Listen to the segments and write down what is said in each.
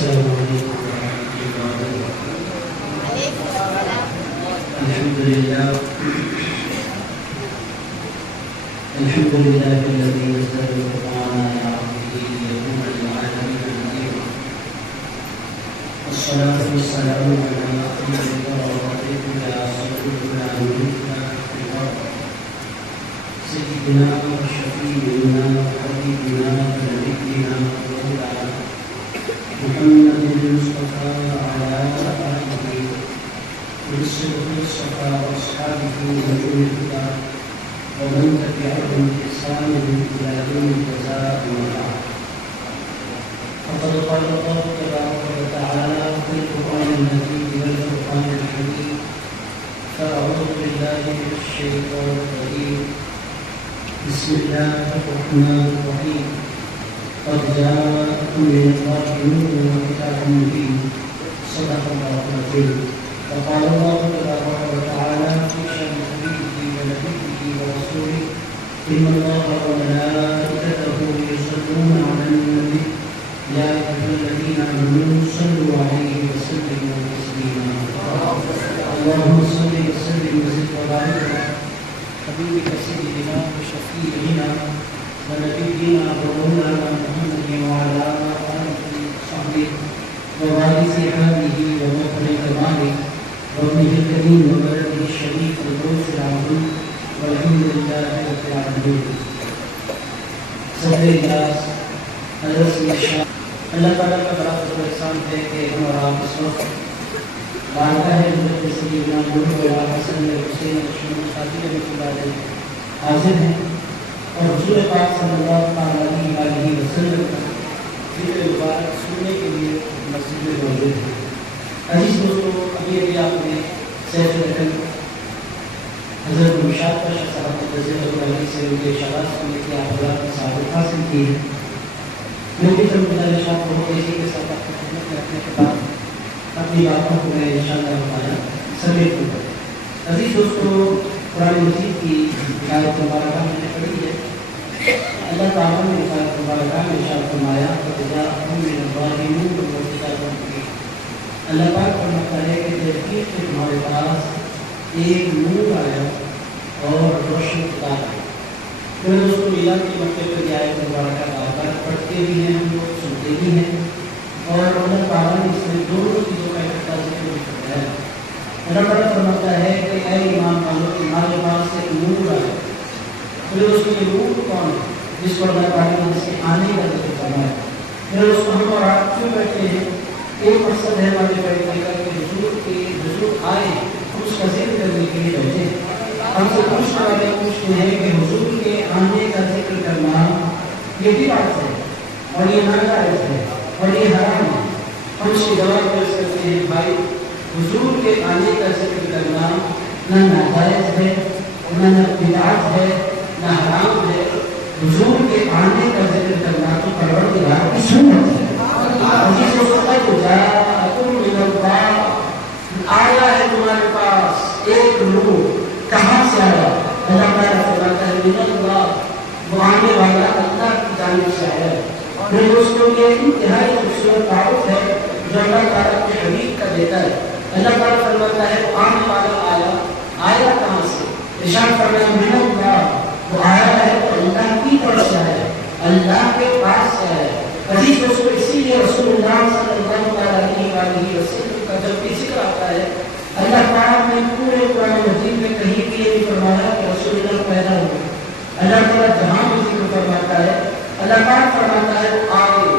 السلام علیکم ورحمۃ اللہ وبرکاتہ۔ الحمد لله الذي نزل القرآن على عبده ليكون للعالمين نذيرا، والصلاة والسلام على أكمل بركاتنا سيدنا ونبينا سيدنا وشفيعنا وحبيبنا ونبينا ومولانا محمد المصطفى على آله بالصدق والصفاء وأصحابه وجود الهدى ومن تبعهم بإحسان إلى يوم الجزاء والمعاد. فقد قال الله تبارك وتعالى في القرآن المجيد والفرقان الحميد: فأعوذ بالله من الشيطان الرجيم، بسم الله الرحمن الرحيم. قد جاءكم من الله نور وكتاب مبين، صدق الله العظيم. وقال الله تبارك وتعالى في شأن نبيه ونبيه ورسوله: إن الله وملائكته يصلون على النبي يا أيها الذين آمنوا صلوا عليه وسلموا تسليما. اللهم صل وسلم وزد وبارك على حبيبك سيدنا وشفيعنا ونبينا ومولانا محمد وعلى آله وصحبه ووارث حاله ومقر كماله وابنه الكريم وبلده الشريف الغوث العظيم، والحمد لله رب العالمين. صدر اجلاس حضرت شاہ، اللہ تعالیٰ کا بڑا فضل و احسان ہے کہ ہم اور آپ اس وقت بارگاہ حضرت سیدنا مولانا حسن حسین شادی رحمۃ اللہ علیہ حاضر ہیں اور حضور پاک صلی اللہ علیہ وسلم کا ذکر مبارک سننے کے لیے مسجد میں موجود ہیں. عزیز دوستوں، ابھی آپ نے سیف الرحم حضرت مشاط پاشا صاحب رضی اللہ عنہ سے ان کے اشارات سننے کی آپ حضرات نے سعادت حاصل کی ہے. میں بھی سب گزارشات بہت تیزی کے ساتھ آپ کی خدمت میں رکھنے کے بعد اپنی باتوں کو میں انشاءاللہ بتانا سمیٹ دوں گا. عزیز دوستوں، قرآن مجید کی آیت مبارکہ میں نے پڑھی ہے. اللہ تعالیٰ نے اس آیت مبارکہ میں ارشاد فرمایا: فَجَاءَهُم مِّنَ اللَّهِ نُورٌ وَكِتَابٌ مُبِينٌ. اللہ پاک فرماتا ہے کہ تحقیق سے تمہارے پاس ایک نور آیا اور روشن کتاب آئی. پھر دوستوں، میلاد کے موقع پر یہ آیت مبارکہ بار بار پڑھتے بھی ہیں، ہم لوگ سنتے بھی ہیں، اور اللہ تعالیٰ نے اس میں دونوں چیزوں کا اکٹھا ذکر بھی فرمایا ہے. اللہ تعالیٰ فرماتا ہے کہ اے ایمان والو، تمہارے پاس ایک نور آیا. پھر اس کے نور کون ہے جس کو اللہ تعالیٰ نے اس کے آنے کا ذکر فرمایا. پھر اس کو ہم اور آپ کیوں بیٹھے ہیں؟ ایک مقصد ہے ہمارے بیٹھنے کا کہ حضور آئے، ہم اس کا ذکر کرنے کے لیے بیٹھے. ہم سے پوچھنے والے پوچھتے ہیں کہ حضور کے آنے کا ذکر کرنا یہ بھی بات ہے اور یہ ناجائز ہے اور یہ حرام ہے. ہم اس کی جواب پیش کرتے ہیں: بھائی، حضور کے آنے کا ذکر کرنا نہ ناجائز ہے، نہ بدعت ہے، نہ حرام ہے. حضور کے آنے کا ذکر کرنا تو پروردگار کی سنت ہے. آیا ہے تمہارے پاس ایک نور. کہاں سے آیا؟ اللہ تعالیٰ فرماتا ہے من اللہ، وہ آنے والا اللہ کی جانب سے آیا. میرے دوستوں، یہ انتہائی خوبصورت تعارف ہے جو اللہ تعالیٰ کے حبیب کا دیتا ہے. اللہ تعالیٰ فرماتا ہے آنے والا آیا. آیا کہاں سے؟ ارشاد فرمایا من اللہ، وہ آیا ہے تو اللہ کی طرف سے آیا، اللہ کے پاس سے آیا. عزیز دوستوں، اسی لیے رسول اللہ صلی اللہ علیہ وسلم کا جب بھی ذکر آتا ہے، اللہ پاک نے پورے قرآن مجید میں کہیں بھی یہ نہیں فرمایا کہ رسول اللہ پیدا ہوئے. اللہ تعالیٰ جہاں بھی ذکر فرماتا ہے، اللہ پاک فرماتا ہے وہ آئے.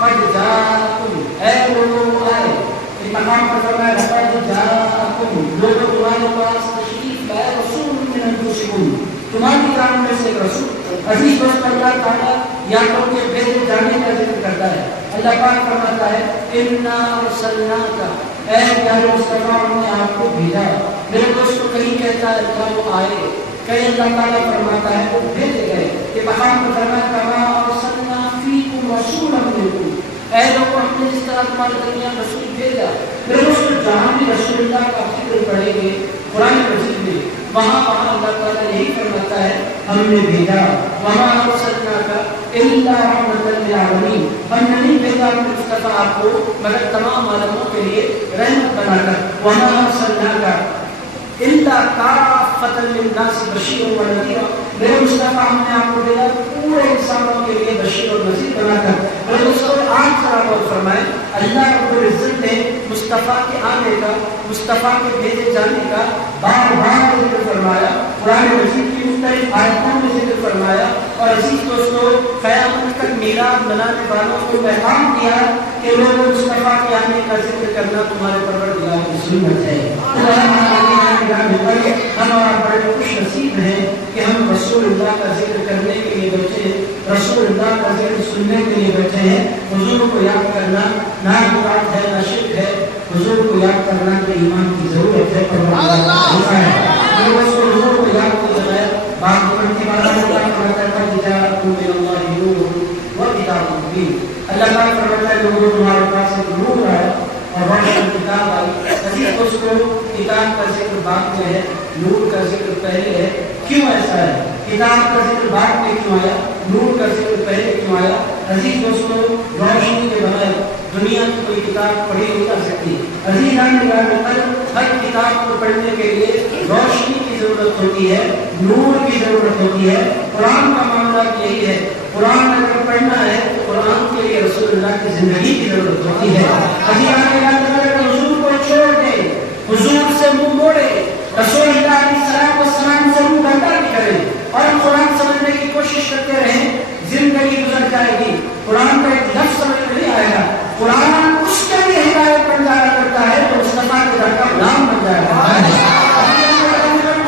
قد جاءکم، اے لوگوں آئے. ایک مقام پر فرمایا قد جاءکم، لوگوں تمہارے پاس تشریف لائے رسول من انفسکم، تمہاری جان میں سے ایک رسول. عزیز دوست، اللہ تعالیٰ یا تو کے بھیجے جانے کا ذکر کرتا ہے. اللہ پاک فرماتا ہے انا ارسلناک، اے پیارے مصطفیٰ، ہم نے آپ کو بھیجا. میرے دوست کو کہیں کہتا ہے اللہ وہ آئے، کہیں اللہ تعالیٰ فرماتا ہے وہ بھیجے گئے. یہ مقام پر فرمایا کما ارسلنا فیکم رسولا منکم، اے لوگوں ہم نے جس طرح تمہارے درمیان رسول بھیجا. میرے دوست جہاں بھی رسول اللہ کا ذکر پڑھیں گے قرآن مجید میں، وہاں اللہ تعالیٰ یہی فرماتا ہے ہم نے بھیجا. وہاں ارسلناک الا رحمۃ للعالمین، ہم نے نہیں بھیجا اپنے مصطفیٰ آپ کو مگر تمام عالموں کے لیے رحمت بنا کر، وما ارسلناک الا کافۃ للناس بشیر و نذیر، میرے مصطفیٰ ہم نے آپ کو بھیجا پورے انسانوں کے لیے بشیر اور نذیر بنا کر۔ میرے دوستوں آج ذرا غور فرمائیں، اللہ رب العزت نے مصطفیٰ کے آنے کا، مصطفیٰ کے بھیجے جانے کا بار بار ذکر فرمایا، قرآن مجید کی مختلف آیتوں میں ذکر فرمایا، اور عزیز دوستوں قیامت تک میلاد منانے والوں کو پیغام دیا کہ لوگوں مصطفیٰ کے آنے کا ذکر کرنا تمہارے پروردگار کی سنت ہے۔ ہمارا بڑے خوش نصیب ہے کہ ہم رسول اللہ کا ذکر کرنے کے لیے بیٹھے ہیں، رسول اللہ کا ذکر سننے کے لیے بیٹھے ہیں۔ حضور کو یاد کرنا نہ بدعت ہے نہ شرک ہے، حضور کو یاد کرنا کہ ایمان کی ضرورت ہے، حضور کو یاد کے بغیر بات کرنے والا اللہ تعالیٰ فرماتا ہے لوگوں تمہارے پاس ایک نور ہے اور روشن کتاب آئی۔ عزیز دوستوں کتاب کا ذکر بعد میں ہے، نور کا ذکر پہلے ہے۔ کیوں ایسا ہے؟ کتاب کا ذکر بعد میں کیوں آیا، نور کا ذکر پہلے کیوں آیا؟ عزیز دوستوں روشنی کے بغیر دنیا کی کوئی کتاب پڑھی نہیں جا سکتی۔ عزیزان ہر کتاب کو پڑھنے کے لیے روشنی کی ضرورت ہوتی ہے، نور کی ضرورت ہوتی ہے۔ قرآن کا معاملہ یہی ہے، قرآن اگر پڑھنا ہے تو قرآن کے لیے رسول اللہ کی زندگی کی ضرورت ہوتی ہے۔ حضور کو چھوڑ دے، حضور سے منہ موڑے، رسول اللہ علیہ السلام سے منہ بھٹا بھی کرے اور ہم قرآن سمجھنے کی کوشش کرتے رہیں، زندگی گزر جائے گی، قرآن کا ایک لفظ سمجھ میں نہیں آئے گا۔ قرآن اس کے لیے ہدایت بن جایا کرتا ہے تو مصطفیٰ کے در کا غلام بن جائے گا۔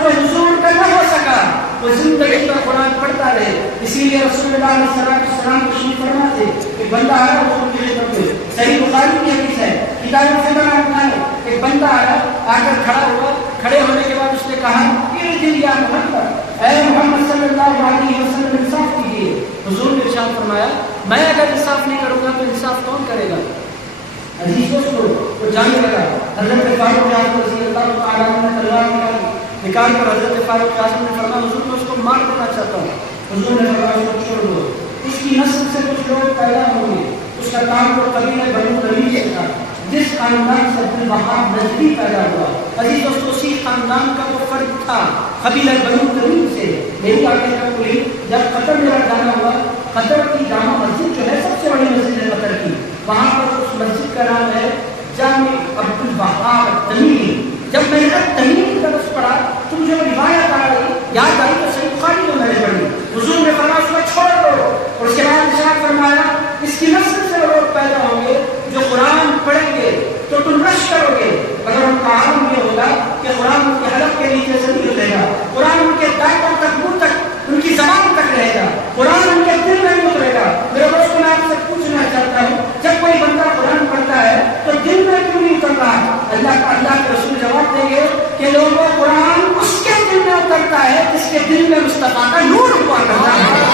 حضور کا نہ ہو سکا وہ زندگی کا قرآن پڑھتا رہے، اسی لیے رسول اللہ علیہ السلام تشریف فرما تھے کہ بندہ آیا حضور کی خدمت میں، صحیح بخاری کی حدیث ہے، کتاب الفقہ میں آتا ہے ایک بندہ آیا، آ کر کھڑا ہوا، کھڑے ہونے کے بعد اس نے کہا ارجل یا محمد، اے محمد صلی اللہ علیہ وسلم انصاف کیجیے۔ حضور نے ارشاد فرمایا میں اگر انصاف نہیں کروں گا تو انصاف کون کرے گا؟ عزیز دوستو وہ جانے لگا، حضرت فاروق اعظم رضی اللہ تعالیٰ عنہ نے تلوار نکال کر حضرت فاروق اعظم نے فرمایا حضور میں اس کو مار دینا چاہتا ہوں۔ حضور نے فرمایا اس کو چھوڑ دو، اس کی نسل سے کچھ لوگ پیدا ہوں گے، اس کا تعلق قبیلہ بنو تمیم سے تھا، جس خاندان سے عبد الوہاب نجدی پیدا ہوا۔ عزیز دوستو اسی خاندان کا وہ فرد تھا قبیلہ بنو تمیم سے۔ میری آگے کا کوئی جب قطر میرا جانا ہوا، قطر کی جامع مسجد جو ہے سب سے بڑی مسجد ہے قطر کی، وہاں پر اس مسجد کا نام ہے جامع عبد الوہاب تمیمی۔ جب میں نے تمیم کا لفظ پڑھا تو مجھے روایت آ رہی یاد آئی تو صحیح بخاری میں میں نے پڑھی، حضور نے فرمایا اس کو چھوڑ دو، اور اس کے بعد ارشاد فرمایا اس کی نسل سے لوگ پیدا ہوں گے جو قرآن پڑھیں گے تو تم رش کرو گے، اگر ان کا عالم یہ ہوگا کہ قرآن ان کے حلق کے نیچے سے نہیں اترے گا، قرآن ان کے دانتوں تک منہ تک ان کی زبان تک رہے گا، قرآن ان کے دل میں نہیں اترے گا۔ میرے دوستوں میں آپ سے پوچھنا چاہتا ہوں جب کوئی بندہ قرآن پڑھتا ہے تو دل میں کیوں نہیں اترتا؟ اللہ کے رسول جواب دیں گے کہ لوگوں قرآن اس کے دل میں اترتا ہے جس کے دل میں مصطفیٰ کا نور ہوا کرتا ہے۔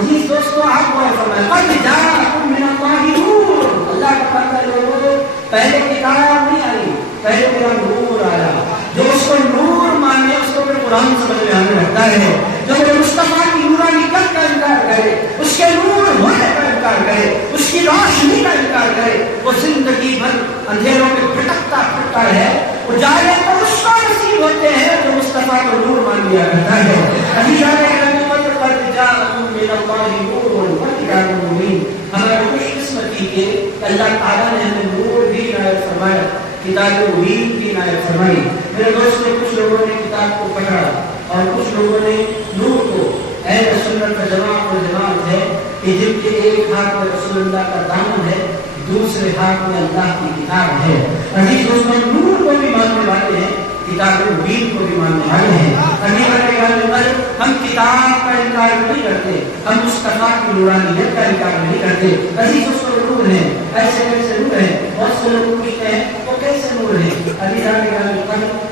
عزیز دوستو آپ غور فرمائیں، قد جاءکم من اللہ نور، اللہ کا بندہ لوگوں پہلے کتاب نہیں آئی، پہلے میرا نور آیا۔ جو اس کو نور مانے اس کو پھر قرآن سمجھ میں آنے لگتا ہے۔ جو مصطفیٰ کی نورانیت کا انکار کرے، اس کے نور ہونے کا انکار کرے، اس کی روشنی کا انکار کرے، وہ زندگی بھر اندھیروں میں بھٹکتا پھرتا ہے۔ اجالے تو اس کو نصیب ہوتے ہیں جو مصطفیٰ کو نور مان لیا کرتا ہے۔ ہمیں خوش قسمتی کے اللہ تعالیٰ نے ہمیں نور بھی عنایت فرمایا، کتاب مبین بھی عنایت فرمائی۔ میرے دوستوں کچھ لوگوں نے کتاب کو پکڑا اور کچھ لوگوں نے نور کو اہل سنت کا جماعت اور جماعت ہے کہ جن کے ایک ہاتھ میں رسول اللہ کا دامن ہے، دوسرے ہاتھ میں اللہ کی کتاب ہے۔ عزیز دوستوں نور کو بھی ماننے والے ہیں، کتاب مبین کو بھی ماننے والے ہیں۔ ہم کتاب کا انکار نہیں کرتے، ہم مصطفیٰ کی نورانیت کا انکار نہیں کرتے۔ عزیز دوستوں نور ہیں، ایسے کیسے نور ہیں؟ بہت سے لوگ پوچھتے ہیں وہ کیسے نور ہیں؟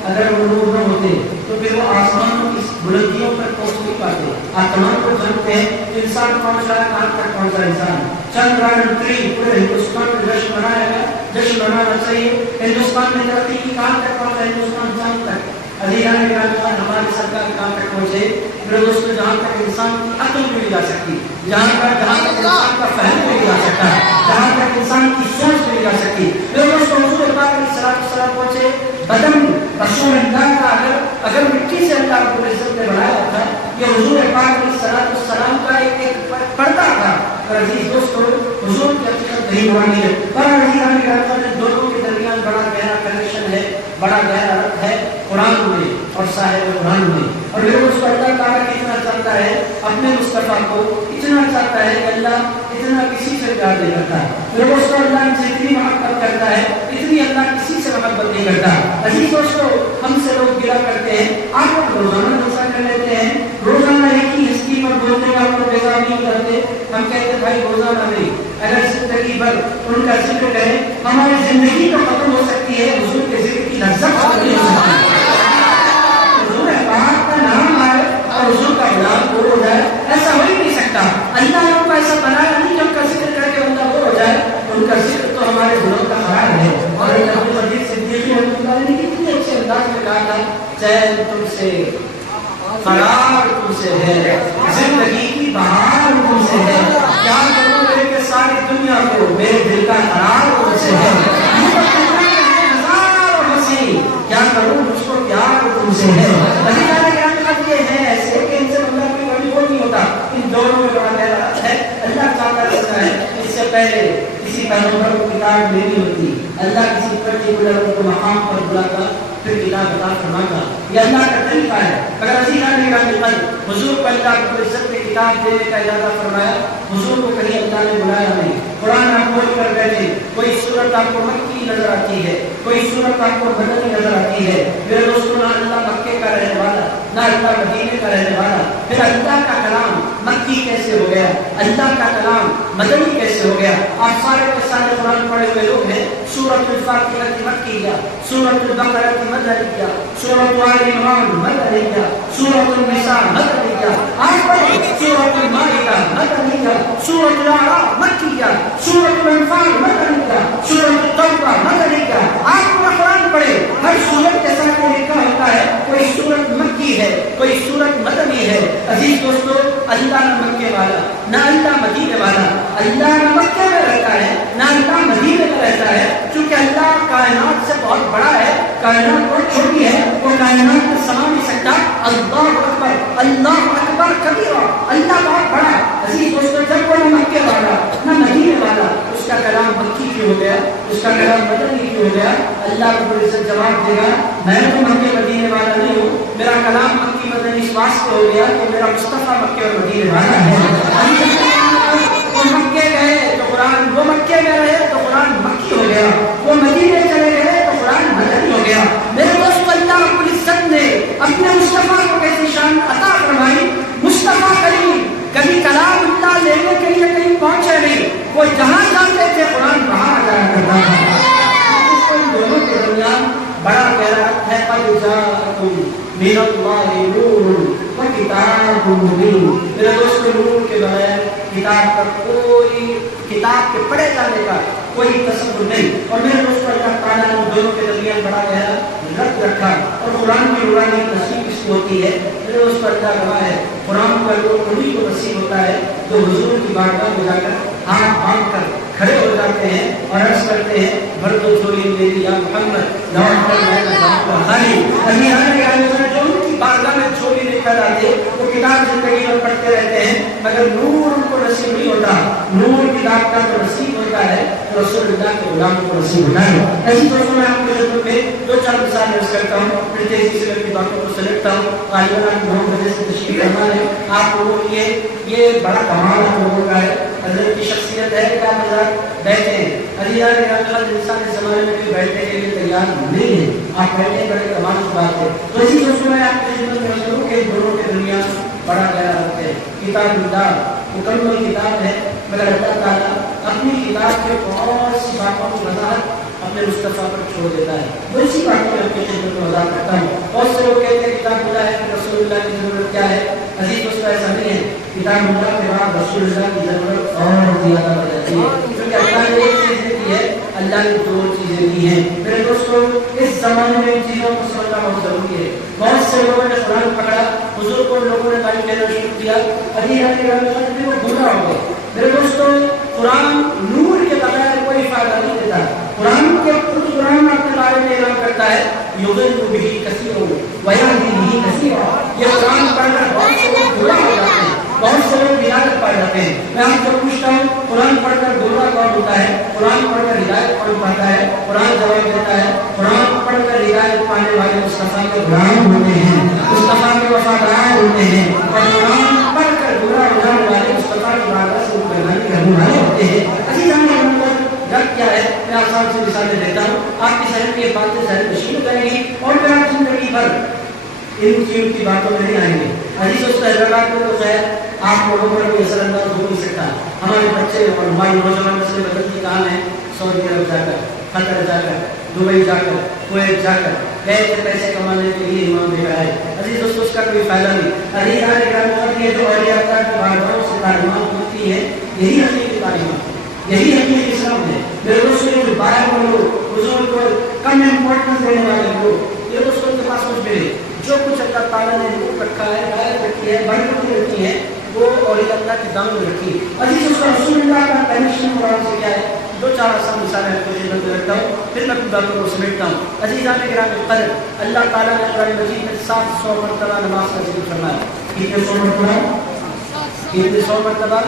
اگر وہ نور نہ ہوتے تو پھر وہ آسمان کی بلندیوں پر پہنچ نہیں پاتے۔ آسمان کو جانتے ہیں انسان پہنچ رہا ہے، کہاں تک پہنچا انسان؟ چندریان 3 پورے ہندوستان میں جشن منایا گیا، جشن منانا چاہیے. ہندوستان میں ترقی کی کہاں تک پہنچا؟ ہندوستان جہاں تک عزیزان گرامی ہماری سرکار کہاں تک پہنچے میرے دوستوں، جہاں تک انسان کی عقل ملی جا سکتی، جہاں تک انسان کا فہم ملی جا سکتا ہے، جہاں تک انسان کی سوچ ملی جا سکتی. میرے دوستوں حضور پاک علیہ السلام پہنچے. بدن رسول اللہ کا اگر مٹی سے اللہ رب العزت نے بنایا تھا، یہ حضور پاک علیہ السلام کا ایک پردہ تھا. اور عزیز دوستوں حضور کی حقیقت نہیں مانی ہے، پر عزیزان گرامی دونوں کے درمیان بڑا گہرا کنیکشن ہے، بڑا گہرا ربط ہے قرآن میں اور صاحب قرآن میں. اور میرے اس پر اللہ تعالیٰ کتنا چاہتا ہے اپنے مصطفیٰ کو، اتنا چاہتا ہے کہ اللہ اتنا کسی سے پیار نہیں کرتا. میرے اس پر اللہ سے اتنی محبت کرتا ہے، اتنی اللہ کسی سے محبت نہیں کرتا. عزیز دوستوں ہم سے لوگ گرا کرتے ہیں، آپ لوگ روزانہ جلسہ کر لیتے ہیں، روزانہ ایک ہی ہستی پر بولتے ہیں، آپ لوگ بیدار نہیں کرتے. ہم کہتے ہیں بھائی روزانہ نہیں، اگر زندگی بھر ان کا ذکر کریں ہماری زندگی تو ختم ہو سکتی ہے، حضور کے ذکر کی لذت ختم نہیں ہو سکتی. حضور پاک کا نام آئے اور حضور کا غلام دور ہو جائے، ایسا ہو ہی نہیں سکتا. اللہ نے ان کو ایسا بنایا نہیں کہ ان کا ذکر کر کے بندہ دور ہو جائے. ان کا ذکر تو ہمارے دلوں کا قرار ہے. اور نے کتنے اچھے انداز میں کہا تھا، چین تم سے قرار تم سے ہے، زندگی کی بہار تم سے ہے، کیا کروں میرے کہ ساری دنیا کو میرے دل کا قرار تم سے ہے. کیا کروں مجھ کو پیار تم سے ہے. یہ ہے ایسے کہ ان سے بندہ کوئی بڑی وہ نہیں ہوتا. ان دونوں میں بڑا گہرا ہے. اللہ چاہتا رہتا ہے اس سے پہلے کسی پیغمبر کو کتاب نہیں ہوتی، اللہ کسی پرٹیکولر کو مقام پر بلاتا پھر کتاب عطا فرماتا. یہ اللہ کا طریقہ ہے. اگر عزیزان گرامی حضور کو اللہ کو عزت میں کتاب دینے کا ارادہ فرمایا، حضور کو کہیں اللہ نے بلایا نہیں. قرآن آپ کھول کر بیٹھے، کوئی صورت آپ کو مکی نظر آتی ہے، کوئی صورت آپ کو مدنی نظر آتی ہے. میرے دوستوں نہ اللہ مکے کا رہنے والا، نہ اللہ مدینے کا رہنے والا، پھر اللہ کا کلام مکی کیسے ہو گیا، اللہ کا کلام مدنی کیسے ہو گیا؟ آپ سارے کے سارے قرآن پڑھے ہوئے لوگ ہیں. سورۃ الفاتحہ کی مکیہ، سورۃ البقرہ کی مدنیہ، سورۃ آل عمران مدنیہ، سورۃ النساء مدنیہ، آج پڑھیں سورۃ المائدہ مدنیہ، سورۃ الاعراف مکیہ، سورۃ الانفال مدنیہ، سورۃ التوبہ مدنیہ. آپ پورا قرآن پڑھے، ہر سورت کے ساتھ لکھا ہوتا ہے کوئی سورت مکی ہے، کوئی سورت مدنی ہے. عزیز دوستو اللہ نہ مکے والا نہ اللہ مدینے والا، اللہ نہ مکے میں رہتا ہے نہ اللہ مدینے میں رہتا ہے. چونکہ اللہ کائنات سے بہت بڑا ہے، کائنات بہت چھوٹی ہے، وہ کائنات میں سما نہیں سکتا. اللہ اکبر، اللہ اکبر کبیرہ، اللہ بہت بڑا. عزیز دوستو جب وہ نہ مکے والا نہ مدینے والا، اس کا کلام مکی کیوں ہو گیا، اس کا کلام مدنی کیوں ہو گیا؟ اللہ رب العزت جواب دے گا میں تو مکے مدینے والا نہیں ہوں، میرا کلام مکی مدنی اس واسطے ہو گیا کہ میرا مصطفیٰ مکے اور مدینے والا ہے. وہ مکے گئے تو قرآن، وہ مکے میں رہے تو قرآن مکی ہو گیا، وہ مدینے چلے گئے تو قرآن مدنی ہو گیا. میرے دوست اللہ رب العزت نے اپنے مصطفیٰ کو کیسی شان عطا فرمائی. مصطفیٰ کریم کبھی کلام اللہ لینے کے لیے کہیں پہنچے نہیں، وہ جہاں جاتے تھے قرآن وہاں آ جایا کرتا تھا. ان دونوں کے درمیان بڑا گہرا ہے. قد جاءکم من اللہ نور وکتاب مبین. میرے دوست نور کے بغیر کتاب کا کوئی، کتاب کے پڑھے جانے کا کوئی تصور نہیں. اور میرے دوست اللہ تعالیٰ نے دونوں کے درمیان بڑا گہرا ربط رکھا. اور قرآن کی نورانی نصیب اس کو ہوتی ہے. میرے دوست اللہ گواہ ہے قرآن کا نور انہیں کو نصیب ہوتا ہے جو حضور کی بارگاہ میں جا کر ہاتھ باندھ کر کھڑے ہو جاتے ہیں اور عرض کرتے ہیں بھر دو جھولی میری یا محمد لوٹ کر میں کا خالی. جو ان کی بارگاہ میں جھولی لے کر آتے وہ کتاب زندگی میں پڑھتے رہتے ہیں مگر نور ان کو نصیب نہیں ہوتا. نور کتاب کا تو نصیب ہوتا ہے رسول اللہ کے غلام کو نصیب ہوتا ہے. ایسی دوستوں میں آپ کے خدمت میں دو چار مثال عرض کرتا ہوں، پھر تیزی سے اپنی باتوں کو سمیٹتا ہوں. غالباً بہت وجہ سے تشریف فرما ہے آپ لوگوں کے لیے. یہ بڑا کمال آپ لوگوں کا ہے، حضرت کی شخصیت ہے کہ آپ مزاج بیٹھے ہیں. عزیزان گرامی انسان کے زمانے میں کوئی بیٹھنے کے لیے تیار نہیں ہے، آپ بیٹھے بڑے کمال کی بات ہے. تو اسی دوستوں میں آپ کی خدمت میں رکھ دوں کہ دونوں کے درمیان بڑا گہرا ربط ہے. کتاب اللہ مکمل کتاب ہے مگر اللہ تعالیٰ اپنی کتاب کے بہت سی باتوں کی وضاحت اپنے مصطفیٰ پر چھوڑ دیتا ہے. وہ اسی بات میں آپ کی خدمت میں وضاحت کرتا ہوں. بہت سے لوگ کہتے ہیں کتاب اللہ ہے کہ رسول اللہ کی ضرورت کیا ہے. عزیز دوستوں ایسا نہیں ہے. کتاب اللہ کے بعد رسول اللہ کی ضرورت اور زیادہ ہو جاتی ہے. کیونکہ اللہ نے ایک چیز دی ہے اللہ نے دو چیزیں دی ہیں. میرے دوستوں اس زمانے میں ان چیزوں کو سمجھنا بہت ضروری ہے. بہت سے لوگوں نے قرآن پکڑا, حضور کو لوگوں نے تعلیم دینا شروع کیا, وہ گمراہ ہو گئے. میرے دوستوں قرآن نور کے بغیر کوئی فائدہ نہیں دیتا. قرآن کے خود قرآن اپنے بارے میں اعلان کرتا ہے یضل بہ کثیر ویہدی بہ کثیر. یہ قرآن پڑھ کر بہت سے لوگ گمراہ ہو جاتے ہیں, بہت سے لوگ ہدایت پا جاتے ہیں. میں آپ کو پوچھتا ہوں قرآن پڑھ کر گمراہ کون ہوتا ہے؟ قرآن پڑھ کر ہدایت کون پاتا ہے؟ قرآن جواب دیتا ہے قرآن پڑھ کر ہدایت پانے والے مصطفیٰ کے غلام ہوتے ہیں, مصطفیٰ کے وفادار ہوتے ہیں, اور قرآن پڑھ کر گمراہ ہو جانے والے مصطفیٰ کی بارگاہ سے مقربانی کرنے والے ہوتے ہیں. جب کیا ہے میں آسان سے مثالیں دیتا ہوں, آپ کی ذہن میں یہ باتیں ذہن نشین ہو جائیں گی اور پھر آپ زندگی بھر ان کی باتوں میں نہیں آئیں گے. عزیز دوست حیدرآباد میں تو خیر آپ لوگوں پر بھی اثر انداز ہو نہیں سکتا. ہمارے بچے اور ہماری نوجوان نسل بدلتی کہاں ہیں؟ سعودی عرب جا کر, قطر جا کر, دبئی جا کر, کویت جا کر گئے تھے پیسے کمانے کے لیے, امام لے کر آئے. عزیز دوستوں اس کا کوئی فائدہ نہیں. عزیز جو اولیاء اللہ کی بارگاہوں سے تعلیمات ہوتی ہے یہی حقیقی تعلیمات, یہی حقیقی اسلام ہے. میرے دوستوں جو باہر کے لوگ حضور کو کم امپورٹنس دینے والے لوگ, یہ دوستوں کے پاس کچھ ملے جو کچھ اللہ تعالیٰ نے روح رکھا ہے, غائب رکھی ہے, برکت رکھی ہے, وہ اولیاء اللہ کے دام میں رکھی. عزیز اس کا رسول اللہ کا کنیکشن قرآن سے کیا ہے؟ دو چار آسان مثالیں آپ کو خدمت میں رکھتا ہوں, پھر میں کچھ باتوں کو سمیٹتا ہوں. عزیزان کرام قدر, اللہ تعالیٰ نے قرآن مجید میں 700 مرتبہ نماز کا ذکر فرمایا. کتنے 100 مرتبہ؟ کتنے 100 مرتبہ؟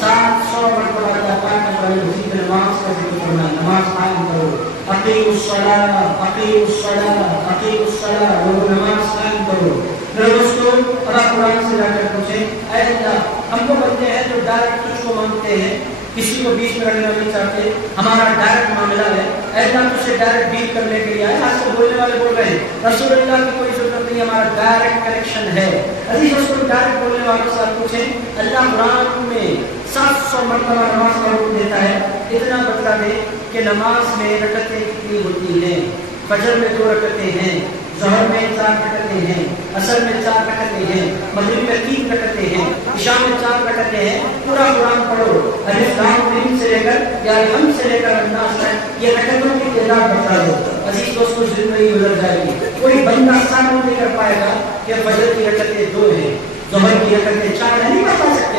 700 مرتبہ اللہ پاک نے قرآن مجید میں نماز کا ذکر فرمایا. نماز قائم کرو, اقیموا الصلاۃ, اقیموا الصلاۃ, اقیموا الصلاۃ, لوگوں نماز قائم کرو. میرے دوستوں اب آپ قرآن سے جا کر پوچھیں اے اللہ ہم کو بنتے ہیں جو ڈائریکٹ تجھ کو مانگتے ہیں, کسی کو بیچ میں رکھنا نہیں چاہتے, ہمارا ڈائریکٹ معاملہ ہے. اے اللہ تجھ سے ڈائریکٹ ڈیل کرنے کے لیے آئے. آج سے بولنے والے بول رہے ہیں رسول اللہ کی کوئی ضرورت نہیں, ہمارا ڈائریکٹ کنیکشن ہے. عزیز دوستوں ڈائریکٹ بولنے والوں سے آپ پوچھیں اللہ قرآن میں 700 مرتبہ نماز کا حکم دیتا ہے. اتنا بتلا دے کہ نماز میں رکعتیں کتنی ہوتی ہیں؟ فجر میں 2 رکعتیں ہیں, ظہر میں 4 رکعتیں ہیں, عصر میں 4 رکعتیں ہیں, مغرب میں 3 رکعتیں ہیں, عشاء میں 4 رکعتیں ہیں. پورا قرآن پڑھو الف لام میم سے لے کر یا الحمد سے لے کر الناس تک یہ رکعتوں کی تعداد بتا دو. عزیز دوستوں زندگی گزر جائے گی, کوئی بندہ ثابت نہیں کر پائے گا کہ فجر کی رکعتیں 2 ہیں, ظہر کی رکعتیں 4 ہیں. نہیں بتا سکتے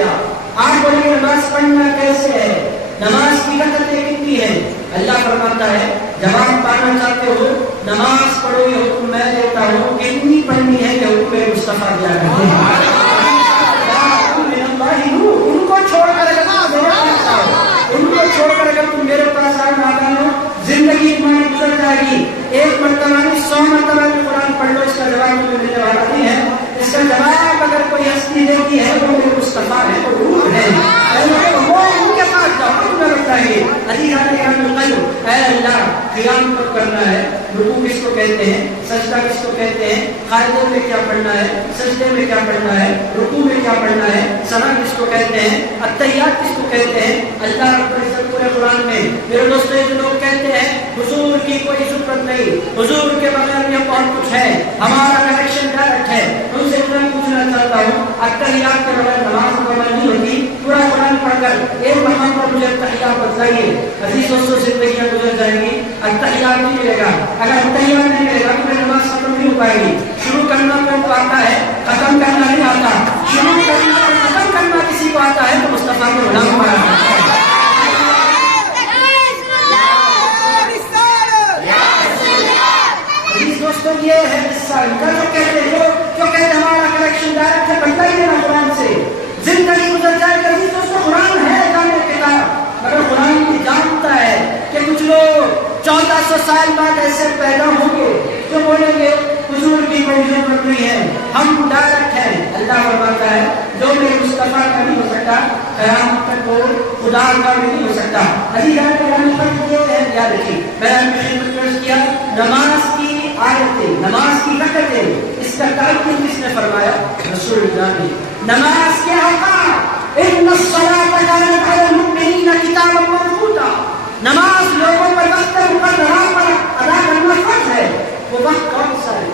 آپ بولیں گے نماز پڑھنا کیسے ہے, نماز کی رکعتیں کتنی ہیں؟ اللہ فرماتا ہے جب آپ پڑھنا چاہتے ہو نماز پڑھو, یہ حکم میں دیتا ہوں کتنی پڑھنی ہے, یہ حکم میرے مصطفیٰ دیا کرتے ہیں. ان کو چھوڑ کر اگر تم میرے پاس آ ہو زندگی تمہاری گزر جائے گی. 1 مرتبہ نہیں 100 مرتبہ بھی قرآن پڑھ لو, اس کا جواب مجھے ملنے والا نہیں ہے. اس کا جواب اگر کوئی ہستی دیتی ہے وہ میرے مصطفیٰ ہے, وہ روح ہے, وہ ان کے پاس جاؤ تمہیں بتائیے. اے اللہ قیام کب کرنا ہے, رکوع کس کو کہتے ہیں, سجدہ کس کو کہتے ہیں, قاعدے میں کیا پڑھنا ہے, سجدے میں کیا پڑھنا ہے, رکوع میں کیا پڑھنا ہے, ثنا کس کو کہتے ہیں, التحیات کس کو کہتے ہیں. اللہ رب العزت پورے قرآن میں میرے دوستوں جو لوگ کہتے ہیں حضور کی کوئی ضرورت نہیں, حضور کے بغیر یہ بہت کچھ ہے, ہمارا کنیکشن ڈائریکٹ ہے, ان سے میں پوچھنا چاہتا ہوں التحیات کے بغیر نماز مکمل نہیں ہوتی. پورا قرآن پڑھ کر ایک مقام پر مجھے التحیات بتائیے. عزیز دوستوں زندگیاں گزر جائیں گی, التحیات نہیں ملے گا. اگر التحیات نہیں ملے گا تو میری نماز ختم نہیں ہو پائے گی. شروع کرنا کون کو آتا ہے, ختم کرنا نہیں آتا. شروع کرنا اور ختم کرنا کسی کو آتا ہے تو مصطفیٰ کے غلام کو آتا ہے. دوستوں یہ ہے قصہ ان کا جو کہتے ہیں ہمارا کنیکشن ڈائریکٹ ہے, بنتا ہی نہیں قرآن سے, زندگی گزر جائے گی. دوستوں قرآن ہے جانے کتاب, مگر قرآن بھی جانتا ہے کہ کچھ لوگ 1400 سال بعد ایسے پیدا ہوں گے جو بولیں گے حضور کی کوئی ضرورت نہیں ہے, ہم ڈائریکٹ ہیں. اللہ فرماتا ہے جو میرے مصطفیٰ کا نہیں ہو سکتا قیامت تک وہ خدا کا بھی نہیں ہو سکتا. علی جان کے قرآن پر یہ ہے یاد رکھیے. میں نے خدمت میں عرض کیا نماز کی آیتیں, نماز کی رکعتیں, اس کا تعلق کس نے فرمایا؟ رسول اللہ نے. نماز کے اوقات ان الصلاۃ کانت علی المؤمنین کتابا موقوتا, نماز لوگوں پر وقت مقررہ پر ادا کرنا فرض ہے. وہ وقت کون سا ہے؟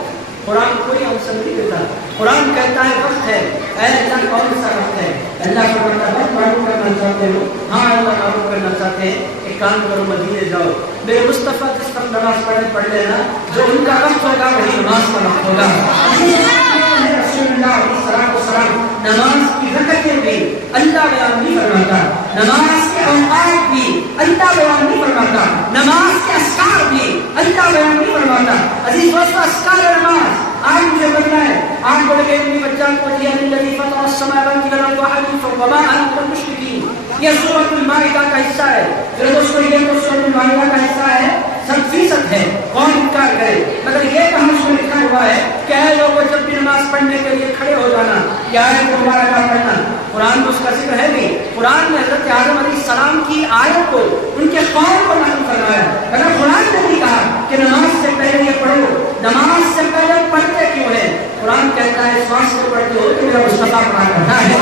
قرآن کوئی آنسر نہیں دیتا. قرآن کہتا ہے وقت ہے. اے اللہ کون سا وقت ہے؟ اللہ کو بندہ وقت معلوم کرنا چاہتے ہو؟ ہاں اللہ معلوم کرنا چاہتے ہیں. ایک کام کرو مدینے جاؤ, میرے مصطفیٰ جس وقت نماز پڑھ لینا, جو ان کا وقت ہوگا وہی نماز کا وقت ہوگا. رسول اللہ علیہ السلام نماز کی رکعتیں بھی اللہ بیان نہیں فرماتا, نماز کے اوقات بھی اللہ بیان نہیں فرماتا, نماز کے اسکار بھی اللہ بیان نہیں فرماتا. عزیز دوستو, اسکار نماز آج مجھے بتنا ہے. آج بڑے گئے اپنی بچوں کو دیا للذی فطر السماوات والارض حنیفا وما انا من المشرکین. یہ سورۃ المائدہ کا حصہ ہے. میرے دوستو, یہ تو سورۃ المائدہ کا حصہ ہے, 100% ہے. کون انکار کرے؟ مگر یہ کہاں اس میں لکھا ہوا ہے کہ اے لوگوں جب بھی نماز پڑھنے کے لیے کھڑے ہو جانا, کیا ہے تمہارا کام پڑھنا. قرآن میں اس کا ذکر ہے نہیں. قرآن میں حضرت آدم علیہ السلام کی آیت کو, ان کے قول کو معلوم کروایا. مگر قرآن نے نہیں کہا کہ نماز سے پہلے یہ پڑھو. نماز سے پہلے پڑھتے کیوں ہے؟ قرآن کہتا ہے اس واسطے سے پڑھتے ہو کہ میرا مصطفیٰ پڑھا کرتا ہے.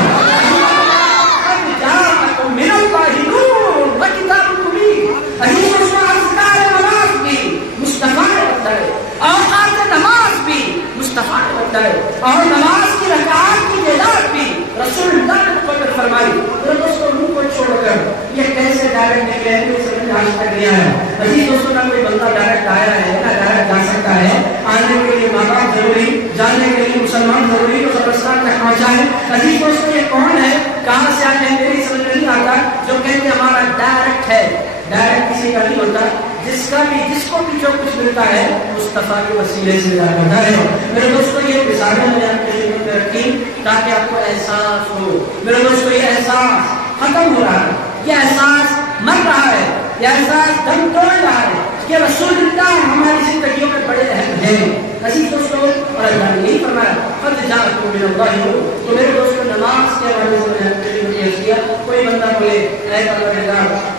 من اللہ نور و کتاب مبین. عزیز دوستو, اذکار نماز بھی مصطفیٰ نے بتائے, اوقات نماز بھی مصطفیٰ نے بتائے, اور نماز کی رکعات کی تعداد بھی رسول اللہ نے مقرر فرمائی. میرے دوستو, منہ کو چھوڑ کر یہ کیسے ڈائریکٹ نکلے ہیں سمجھ آج تک نہیں آیا. عزیز دوستو, نہ کوئی بندہ ڈائریکٹ آیا ہے نہ ڈائریکٹ جا سکتا ہے. آنے کے لیے ماں باپ ضروری, جانے کے لیے مسلمان ضروری, تو قبرستان تک پہنچائے. عزیز دوستو, یہ کون ہے, کہاں سے آتے ہیں, میری سمجھ نہیں آتا. جو کہتے ہمارا ڈائریکٹ ہے, ڈائریکٹ کسی کا نہیں ہوتا. جس کا بھی, جس کو بھی جو کچھ ملتا ہے مصطفیٰ کے وسیلے سے ملا کرتا ہے. میرے دوستو, یہ مثالیں میں نے آپ کی خدمت میں رکھی تاکہ آپ کو احساس ہو. میرے دوستو, یہ احساس ختم ہو رہا ہے, یہ احساس مر رہا ہے, یہ احساس دم توڑ رہا ہے کہ رسول اللہ ہماری زندگیوں میں بڑے اہم ہیں. عزیز دوستو, اور اللہ نے یہی فرمایا قد جاءکم من اللہ نور. تو میرے دوستو, نماز کے حوالے سے میں نے آپ کی خدمت میں کیا. کوئی بندہ بولے اے پروردگار,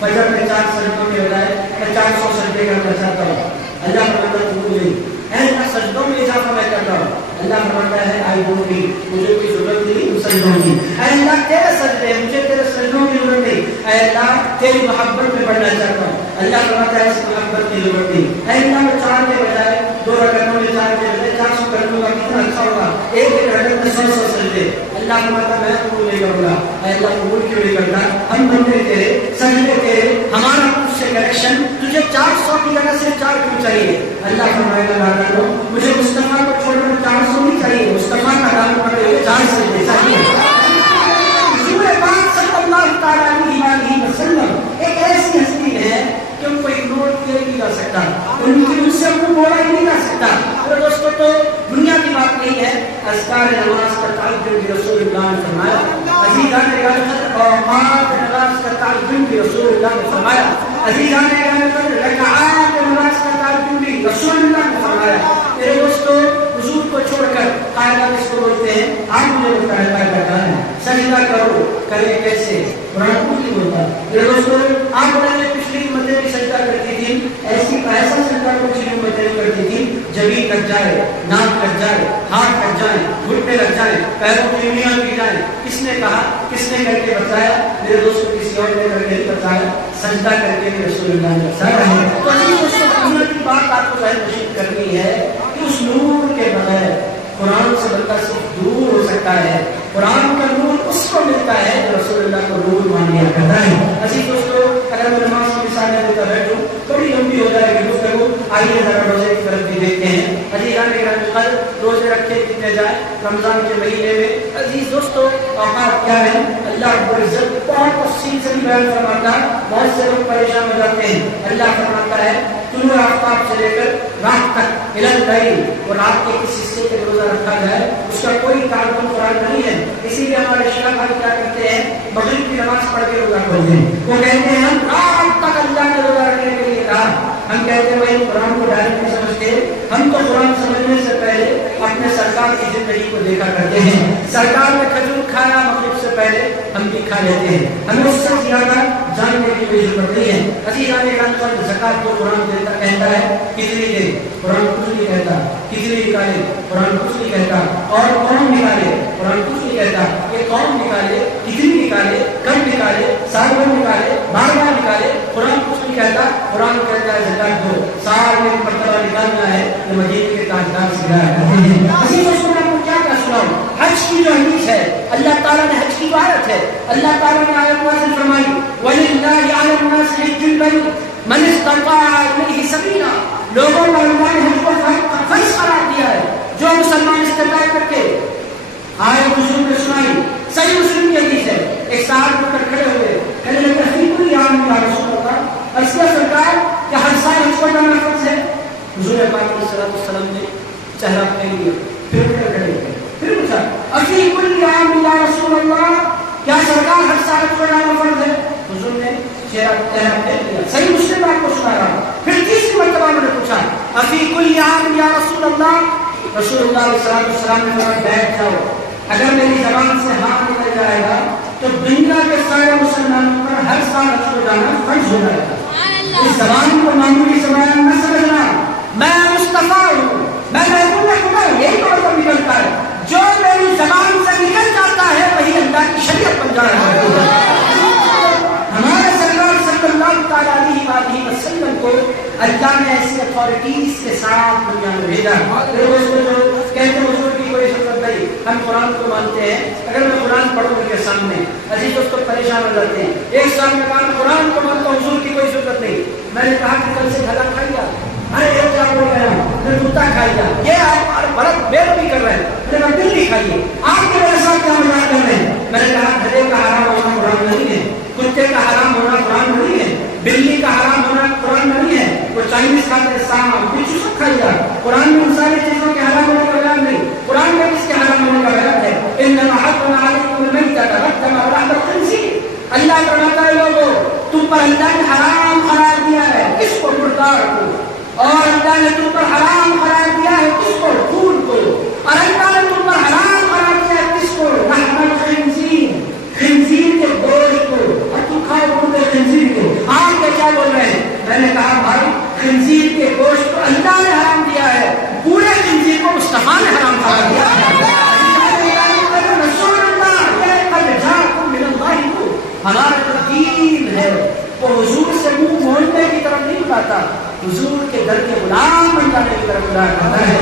فجر میں 4 سجدوں کے بجائے میں 400 سجدے کرنا چاہتا ہوں. اللہ فرماتا ہے قبول نہیں. اے اللہ, سجدوں میں اضافہ میں کرتا ہوں. اللہ فرماتا ہے آئی ڈونٹ نیڈ, مجھے کوئی ضرورت نہیں ان سجدوں کی. اے اللہ, تیرے سجدے, مجھے تیرے سجدوں کی ضرورت نہیں. اے اللہ, تیری محبت میں بڑھنا چاہتا ہوں. اللہ فرماتا ہے اس محبت کی ضرورت نہیں. اے اللہ, میں 4 کے بجائے 2 رکعتوں میں 4 کے بجائے 400 کر دوں گا, کتنا اچھا ہوگا. ایک رکعت میں 100 سجدے. اللہ فرماتا ہے میں قبول نہیں کروں گا. اے اللہ, قبول کیوں نہیں کرتا؟ ہم بندے تیرے, سجدے تیرے, ہمارا کچھ سے کریکشن, تجھے 400 کی جگہ سے 4 کیوں چاہیے؟ اللہ فرمائے گا لا کرو, مجھے مصطفیٰ کو چھوڑ کر 400 نہیں چاہیے, مصطفیٰ کا نام پڑے ہوئے 4 سجدے چاہیے. حضور پاک صلی اللہ تعالیٰ علیہ وسلم ایک ایسی ہستی ہے کہ ان کو اگنور کیا نہیں جا سکتا, ان سے کو بولا ہی نہیں جا سکتا. اور دوستو, تو دنیا کی بات نہیں ہے, اذکار نماز کا تعلق بھی رسول اللہ نے فرمایا. عزیزان اوقات نماز کا تعلق بھی رسول اللہ نے فرمایا. عزیزان رکعات نماز کا تعلق بھی رسول اللہ نے فرمایا. میرے دوستو, حضور کو چھوڑ کر قائلات اس کو بولتے ہیں آپ مجھے بتایا کرتا ہے سجدہ کرو, کرے کیسے؟ قرآن کو نہیں بولتا. میرے دوستو, آپ نے پچھلی امتیں بھی سجدہ کرتی تھی, ایسا سجدہ کو پچھلی امتیں کرتی تھی, جبین کٹ جائے, ناک کٹ جائے, ہاتھ کٹ جائیں, گھٹنے لگ جائیں, پیروں کی انگلیاں گر جائیں. کس نے کہا, کس نے کر کے بتایا؟ میرے دوستو, کسی اور نے کر کے نہیں بتایا, سجدہ کر کے بھی رسول اللہ نے بتایا. تو دنیا کی بات آپ کو ظاہر نشید کرنی ہے کہ اس نور کے بغیر قرآن سے بندہ صرف دور ہو سکتا ہے. قرآن کا نور اس کو ملتا ہے جو رسول اللہ کو نور مان لیا کرتا ہے. عزیز دوستو, اگر میں نماز کی مثالیں دیتا بیٹھوں تھوڑی لمبی ہو جائے گی گفتگو. آئیے ذرا روزے کی طرف بھی دیکھتے ہیں. عزیزان قدر, روزے رکھے کتنے جائے رمضان کے مہینے میں. عزیز دوستو, اوقات کیا ہے اللہ رب العزت بہت تفصیل سے بھی بیان فرماتا ہے. بہت سے لوگ پریشان ہو جاتے ہیں. اللہ فرماتا ہے طلوع آفتاب سے لے کر رات تک الہی, اور رات کے کس حصے کے روزہ رکھا جائے اس کا کوئی تعلق قرآن نہیں ہے. اسی لیے ہمارے شیخ بھائی کیا کرتے ہیں, مغرب کی نماز پڑھ کے روزہ کھولتے ہیں. وہ کہتے ہیں ہم رات تک اللہ نے روزہ رکھنے کے لیے کہا. ہم کہتے ہیں بھائی قرآن کو ڈائریکٹ نہیں سمجھتے, ہم تو قرآن سمجھنے سے پہلے اپنے سرکار کی زندگی کو دیکھا کرتے ہیں. سرکار نے کھجور کھایا مغرب سے پہلے, ہم بھی کھا لیتے ہیں. ہمیں اس سے زیادہ جاننے کی کوئی ضرورت نہیں ہے. عزیزان پر زکات کو قرآن دیتا کہتا ہے کتنی دے, قرآن کچھ نہیں کہتا. کتنی نکالے, قرآن کچھ نہیں کہتا. اور کون نکالے, قرآن کچھ نہیں کہتا. یہ کون نکالے, کتنی نکالے, کب نکالے, سال بھر نکالے, بار بار نکالے, قرآن کچھ نہیں کہتا. قرآن کہتا ہے زکات دو, سال میں مرتبہ نکالنا ہے. یہ مدینے کے تاجدار گرایا کرتے ہیں. اسی کو میں آپ کو کیا کیا سناؤں. حج کی جو حدیث ہے, اللہ تعالیٰ نے حج کی جو آیت ہے, اللہ تعالیٰ نے آیت نازل فرمائی وَلِلَّهِ عَلَى النَّاسِ حِجُّ الْبَيْتِ مَنِ اسْتَطَاعَ إِلَيْهِ سَبِيلًا. لوگوں پر اللہ نے حج کو فرض قرار دیا ہے, جو مسلمان استطاعت کر کے آیت حضور نے سنائی. صحیح مسلم کی حدیث ہے. ایک صاحب اٹھ کر کھڑے ہوئے, کہنے لگے فی عام یا رسول اللہ, ارشد سرکار کہ ہر سال حج کو جانا فرض ہے. حضور پاک علیہ الصلوۃ والسلام نے چہرہ پھیر لیا, پھر اٹھ کر کھڑے ہوئے, پھر پوچھا افی کل عام یا رسول اللہ, کیا سرکار ہر سال حج کو جانا فرض ہے؟ حضور نے چہرہ پھیر لیا. صحیح مسلم آپ کو سنا رہا. پھر تیسری مرتبہ میں نے پوچھا افی کل عام یا رسول اللہ, رسول اللہ علیہ الصلوۃ والسلام نے فرمایا بیٹھ جاؤ, اگر میری زبان سے ہاں نکل جائے گا تو دنیا کے سارے مسلمانوں پر ہر سال حج کو جانا فرض ہو جائے گا. اس زبان کو معمولی زبان نہ سمجھنا, میں مصطفیٰ ہوں, میں محبوب خدا ہوں, یہی تو مطلب نکلتا ہے. جو میری زبان سے نکل جاتا ہے وہی اللہ کی شریعت بن جاتا ہے. ہمارے سرکار صلی اللہ تعالیٰ علیہ وسلم کو اللہ نے ایسی اتھارٹیز کے ساتھ دنیا میں بھیجا. کہتے ہیں حضور کی کوئی ضرورت نہیں, ہم قرآن کو مانتے ہیں, اگر میں قرآن پڑھوں ان کے سامنے عزیز دوستوں پریشان ہو جاتے ہیں. ایک سال میں کہا قرآن کو مانتا ہوں, حضور کی کوئی ضرورت نہیں. میں نے کہا کہ کل سے گھڑا کھائی جا, ارے ایک کیا بول رہے ہیں, میں کتا کھائی جا, یہ آپ برف بیر بھی کر رہے ہیں, میں نے دل نہیں کھائیے, آپ کے میرے ساتھ کیا مزاق کر رہے ہیں. میں نے کہا گھڑے کا حرام ہونا قرآن نہیں ہے, کتے کا حرام ہونا قرآن نہیں ہے, بلی کا حرام ہونا قرآن نہیں ہے. وہ چائنیز کھاتے ہیں سام کچھ سب کھائی جا, قرآن میں ان ساری چیزوں کے حرام ہونے کا بیان نہیں. قرآن میں کس کے حرام ہونے کا بیان ہے. انما حرم علیکم المیتۃ والدم ولحم الخنزیر. اللہ فرماتا ہے لوگوں تم پر اللہ نے حرام قرار دیا ہے کس کو, مردار کو, اور اللہ نے تم پر حرام قرار دیا ہے کس کو, خون کو, اور اللہ نے تم پر حرام قرار دیا ہے کس کو, لحم الخنزیر, خنزیر کے گوشت کو, اور تم کھاؤ مردے خنزیر کو. آپ کیا بول رہے ہیں؟ میں نے کہا بھائی خنزیر کے گوشت کو اللہ نے حرام دیا ہے, پورے خنزیر کو مصطفیٰ نے حرام قرار دیا ہے. ہمارا جو دین ہے وہ حضور سے منہ موڑنے کی طرف نہیں بتاتا, حضور کے در کے غلام بن جانے کی طرف بلا کرتا ہے.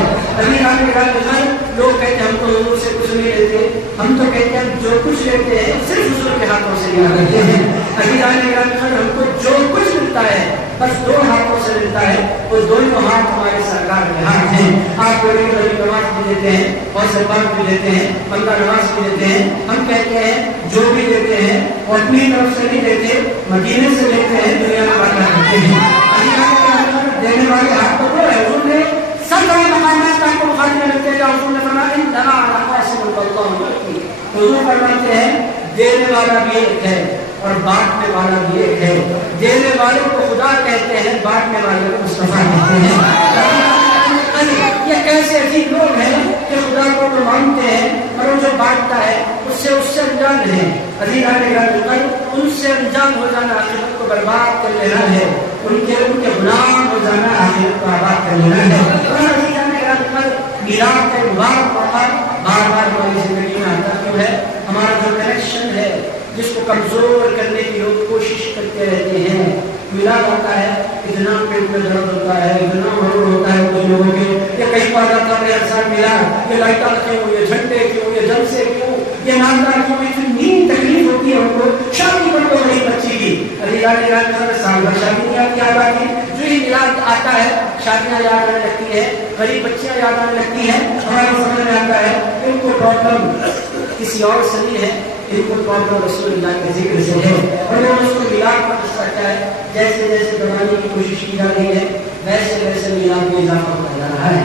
لوگ کہتے ہیں ہم تو حضور سے کچھ نہیں لیتے, ہم تو کہتے ہیں جو کچھ لیتے ہیں صرف حضور کے ہاتھوں سے لیا کرتے ہیں. ہم کو جو کچھ ملتا ہے بس دو ہاتھوں سے ملتا ہے, وہ دونوں ہاتھ ہمارے سرکار کے ہاتھ ہیں. آپ کو نماز بھی دیتے ہیں, اور سربات بھی دیتے ہیں, بندہ نماز بھی دیتے ہیں. ہم کہتے ہیں جو بھی دیتے ہیں وہ اپنی طرف سے نہیں دیتے, مدینے سے لیتے ہیں, دنیا میں باتیں کرتے ہیں. دینے والے ہاتھ کو ہے. حضور نے سب بڑے مقامات آپ کو بخاری میں ملتے ہیں. حضور نے فرمایا حضور فرماتے ہیں دینے والا بھی ایک ہے اور بانٹنے والا بھی ایک ہے. دینے والے کو خدا کہتے ہیں, بانٹنے والے کو مصطفیٰ کہتے ہیں. یہ کیسے عجیب لوگ ہیں کہ خدا کو تو مانتے ہیں اور وہ جو بانٹتا ہے اس سے انجان ہے. ان سے انجان ہو جانا آخرت کو برباد کر لینا ہے, ان کے غلام ہو جانا آخرت کو آباد کر لینا ہے. میلاد کا مبارک موقع بار بار ہماری زندگی میں آتا کیوں ہے؟ ہمارا جو کنیکشن ہے جس کو کمزور کرنے کی لوگ کوشش کرتے رہتے ہیں. میلاد ہوتا ہے, اتنا پیٹ میں درد ہوتا ہے, اتنا مرور ہوتا ہے کچھ لوگوں کے, یہ کئی بار آتا ہے ہر سال میلاد, یہ لائٹاں کیوں, یہ جھنڈے کیوں, یہ جلسے کیوں, یہ ناندار کیوں, اتنی تکلیف ہوتی ہے ہم کو. شادی پر تو بڑی بچی کی سال بھر شادی نہیں آتی, یاد آتی, جو ہی میلاد آتا ہے شادیاں یاد آنے لگتی ہے, غریب بچیاں یاد آنے لگتی ہیں. ہمارے سمجھ میں آتا ہے ان کو پرابلم کسی اور سے نہیں ہے, ان کو پرابلم رسول اللہ کے ذکر سے ہے. اور وہ اس کو میلاد کا قصہ کیا ہے, جیسے جیسے بنانے کی کوشش کی جا رہی ہے ویسے ویسے میلاد میں اضافہ ہوتا جا رہا ہے.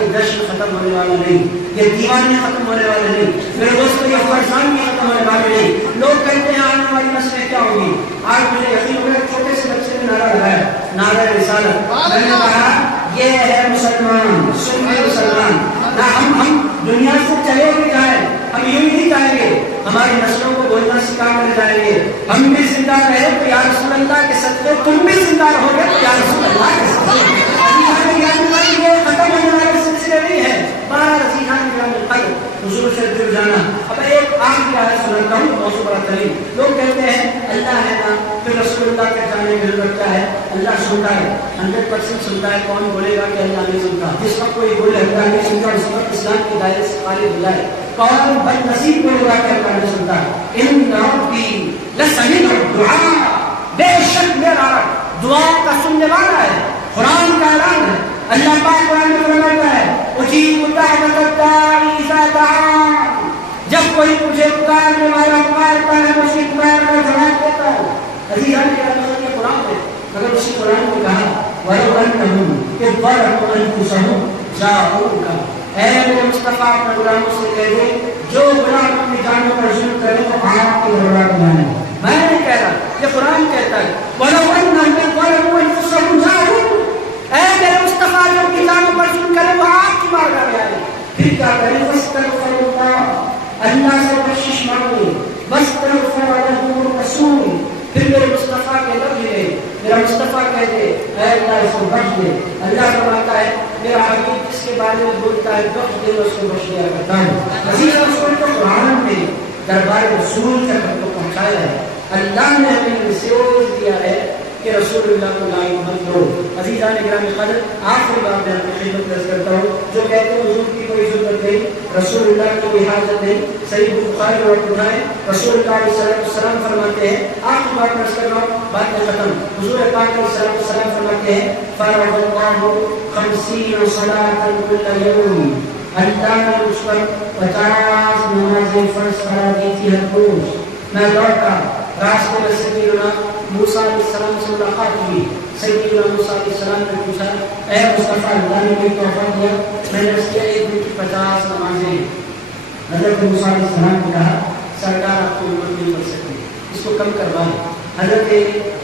یہ جشن ختم ہونے والا نہیں, یہ دیوانے ختم ہونے والے نہیں, میرے دوستوں یہ فرزان بھی ختم ہونے والے نہیں. لوگ کہتے ہیں آنے والی نسلیں کیا ہوگی. آج مجھے یقین ہو گیا, چھوٹے سے بچے نے نعرہ لگایا, نعرہ رسالت. میں نے کہا یہ ہے مسلمان, سنی مسلمان. نہ ہم دنیا سے چلے بھی جائیں, ہم یوں ہی نہیں جائیں گے, ہماری نسلوں کو بولنا سکھا کر جائیں گے. ہم بھی زندہ رہے تو یا رسول اللہ کے صدقے, تم بھی زندہ رہو گے تو یا رسول اللہ کے صدقے. یہ ختم ہونے والے سلسلے نہیں ہے. حضور سے جڑ جانا. اب ایک آخری آیت سناتا ہوں, موضوع بڑا طویل. لوگ کہتے ہیں اللہ ہے نا, پھر رسول اللہ کے جانے کی ضرورت کیا ہے, اللہ سنتا ہے. 100% سنتا ہے. کون بولے گا کہ اللہ نہیں سنتا؟ جس وقت کوئی بولے اللہ نہیں سنتا اس وقت اسلام کے دائرے سے خارج ہو جائے. کون بد نصیب بولے گا کہ اللہ نہیں سنتا؟ ان ربی لسمیع الدعاء، بے شک میرا رب دعا کا سننے والا ہے. قرآن کا اعلان ہے. اللہ پاک قرآن میں فرماتا ہے اجیب دعوت الداعی اذا دعان، جب کوئی مجھے پکارنے والا پکارتا ہے میں اسی پکار کا جواب دیتا ہوں. عزیزان کے رب کے قرآن میں مگر اسی قرآن میں کہا وَلَوْ أَنَّهُمْ إِذْ ظَلَمُوا أَنفُسَهُمْ جَاءُوكَ، اے میرے مصطفیٰ اپنے غلاموں سے کہہ دے جو غلام اپنی جانوں پر ظلم کرے وہ آپ کی ضرورت نہیں. میں نہیں کہہ رہا، یہ قرآن کہتا ہے وَلَوْ أَنَّهُمْ إِذْ ظَلَمُوا أَنفُسَهُمْ جَاءُوكَ، اے میرے مصطفیٰ جو اپنی جانوں پر ظلم کرے وہ آپ کی بارگاہ میں آئے. پھر کیا کرے؟ فَاسْتَغْفِرُوا اللَّهَ، اللہ سے بخشش مانگے. وَاسْتَغْفَرَ لَهُ الرَّسُولُ، پھر میرے مصطفیٰ کے لفظ لے، میرا مصطفیٰ کہہ دے اے اللہ اس کو بخش دے. اللہ فرماتا ہے میرا حبیب جس کے بارے میں بولتا ہے بخش دے میں اس کو بخش دیا کرتا ہوں. عزیز رسول کو قرآن میں دربار رسول تک ہم کو پہنچایا ہے. اللہ نے ہمیں میسیج دیا ہے کہ رسول اللہ کو لا محمد کرو. عزیزان گرامی قدر آخری بات میں آپ کی خدمت درج کرتا ہوں. جو کہتے ہیں حضور کی کوئی ضرورت نہیں، رسول اللہ کی کوئی حاجت نہیں، صحیح بخاری اور اٹھائے رسول اللہ علیہ السلام فرماتے ہیں. آخری بات درج کر رہا ہوں، بات میں ختم. حضور پاک علیہ السلام فرماتے ہیں فرض اللہ 50 صلاۃ کل یوم، اللہ نے اس پر 50 نمازیں فرض کرا دی تھی ہر روز. میں لوٹا راستے میں سیدنا موسیٰ علیہ السلام سے ملاقات ہوئی. سیدنا موسیٰ علیہ السلام نے پوچھا اے مصطفیٰ اللہ نے کوئی تحفہ دیا؟ میں نے اس کے ایک دن کی 50 نمازیں. حضرت موسیٰ علیہ السلام نے کہا سرکار آپ کو امت نہیں پڑھ سکتی، اس کو کم کروائیں. حضرت